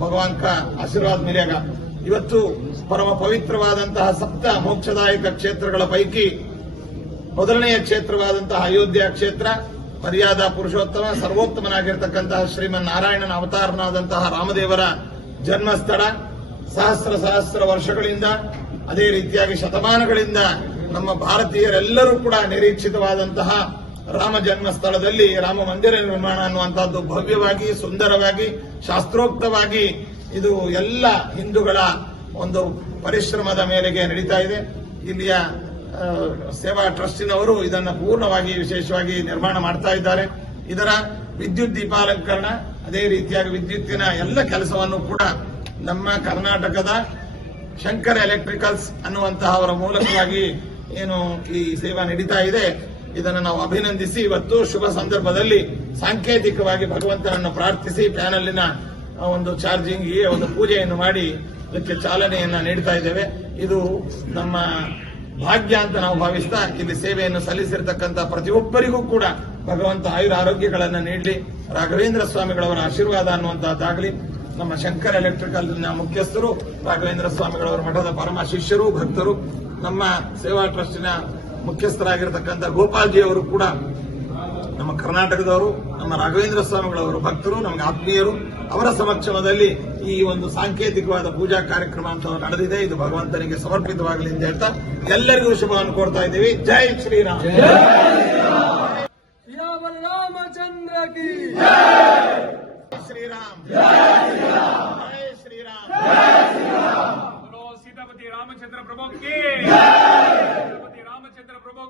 भगवान का आशीर्वाद मिलेगा ಇವತ್ತು ಪರಮ ಪವಿತ್ರವಾದಂತಹ ಸಪ್ತ ಮೋಕ್ಷದಾಯಕ ಕ್ಷೇತ್ರಗಳ ಪೈಕಿ ಮೊದಲನೆಯ ಕ್ಷೇತ್ರವಾದಂತಹ ಅಯೋಧ್ಯ ಕ್ಷೇತ್ರ, ಮರ್ಯಾದ ಪುರುಷೋತ್ತಮ, ಸರ್ವೋತ್ತಮನಾಗಿರ್ತಕ್ಕಂತಹ ಶ್ರೀಮನ್ ನಾರಾಯಣನ ಅವತಾರನಾದಂತಹ ರಾಮದೇವರ ಜನ್ಮಸ್ಥಳ. ಸಹಸ್ರ ಸಹಸ್ರ ವರ್ಷಗಳಿಂದ, ಅದೇ ರೀತಿಯಾಗಿ ಶತಮಾನಗಳಿಂದ ನಮ್ಮ ಭಾರತೀಯರೆಲ್ಲರೂ ಕೂಡ ನಿರೀಕ್ಷಿತವಾದಂತಹ ರಾಮ ಜನ್ಮ ಸ್ಥಳದಲ್ಲಿ ರಾಮ ಮಂದಿರ ನಿರ್ಮಾಣ ಅನ್ನುವಂತಹದ್ದು ಭವ್ಯವಾಗಿ, ಸುಂದರವಾಗಿ, ಶಾಸ್ತ್ರೋಕ್ತವಾಗಿ ಇದು ಎಲ್ಲ ಹಿಂದೂಗಳ ಒಂದು ಪರಿಶ್ರಮದ ಮೇರೆಗೆ ನಡೀತಾ ಇದೆ. ಇಲ್ಲಿಯ ಸೇವಾ ಟ್ರಸ್ಟಿನವರು ಇದನ್ನು ಪೂರ್ಣವಾಗಿ, ವಿಶೇಷವಾಗಿ ನಿರ್ಮಾಣ ಮಾಡ್ತಾ ಇದ್ದಾರೆ. ಇದರ ವಿದ್ಯುತ್ ದೀಪಾಲಂಕರಣ, ಅದೇ ರೀತಿಯಾಗಿ ವಿದ್ಯುತ್ತಿನ ಎಲ್ಲ ಕೆಲಸವನ್ನು ಕೂಡ ನಮ್ಮ ಕರ್ನಾಟಕದ ಶಂಕರ ಎಲೆಕ್ಟ್ರಿಕಲ್ಸ್ ಅನ್ನುವಂತಹ ಅವರ ಮೂಲಕವಾಗಿ ಏನು ಈ ಸೇವಾ ನಡೀತಾ ಇದೆ. ಇದನ್ನು ನಾವು ಅಭಿನಂದಿಸಿ. ಇವತ್ತು ಶುಭ ಸಂದರ್ಭದಲ್ಲಿ ಸಾಂಕೇತಿಕವಾಗಿ ಭಗವಂತನನ್ನು ಪ್ರಾರ್ಥಿಸಿ ಪ್ಯಾನಲ್ಲಿನ ಒಂದು ಚಾರ್ಜಿಂಗ್ಗೆ ಒಂದು ಪೂಜೆಯನ್ನು ಮಾಡಿ ಇದಕ್ಕೆ ಚಾಲನೆಯನ್ನ ನೀಡ್ತಾ ಇದ್ದೇವೆ. ಇದು ನಮ್ಮ ಭಾಗ್ಯ ಅಂತ ನಾವು ಭಾವಿಸ್ತಾ ಇಲ್ಲಿ ಸೇವೆಯನ್ನು ಸಲ್ಲಿಸಿರ್ತಕ್ಕಂಥ ಪ್ರತಿಯೊಬ್ಬರಿಗೂ ಕೂಡ ಭಗವಂತ ಆಯುರ ಆರೋಗ್ಯಗಳನ್ನು ನೀಡಲಿ. ರಾಘವೇಂದ್ರ ಸ್ವಾಮಿಗಳವರ ಆಶೀರ್ವಾದ ಅನ್ನುವಂತಹದ್ದಾಗಲಿ, ನಮ್ಮ ಶಂಕರ್ ಎಲೆಕ್ಟ್ರಿಕಲ್ ಮುಖ್ಯಸ್ಥರು, ರಾಘವೇಂದ್ರ ಸ್ವಾಮಿಗಳವರ ಮಠದ ಪರಮ ಶಿಷ್ಯರು ಭಕ್ತರು, ನಮ್ಮ ಸೇವಾ ಟ್ರಸ್ಟಿನ ಮುಖ್ಯಸ್ಥರಾಗಿರ್ತಕ್ಕಂಥ ಗೋಪಾಲ್ಜಿ ಅವರು ಕೂಡ ನಮ್ಮ ಕರ್ನಾಟಕದವರು ನಮ್ಮ ರಾಘವೇಂದ್ರ ಸ್ವಾಮಿಗಳವರು ಭಕ್ತರು ನಮಗೆ ಆತ್ಮೀಯರು ಅವರ ಸಮಕ್ಷಮದಲ್ಲಿ ಈ ಒಂದು ಸಾಂಕೇತಿಕವಾದ ಪೂಜಾ ಕಾರ್ಯಕ್ರಮ ಅಂತ ನಡೆದಿದೆ. ಇದು ಭಗವಂತನಿಗೆ ಸಮರ್ಪಿತವಾಗಲಿ ಅಂತ ಹೇಳ್ತಾ ಎಲ್ಲರಿಗೂ ಶುಭವನ್ನು ಕೊಡ್ತಾ ಇದ್ದೀವಿ. ಜೈ ಶ್ರೀರಾಮ್. ರಾಮಚಂದ್ರ ಶ್ರೀರಾಮ್. ಶ್ರೀರಾಮ್. ಸೀತಾಪತಿ ರಾಮಚಂದ್ರ ಪ್ರಭು ರಾಮಚಂದ್ರ ಪ್ರಭು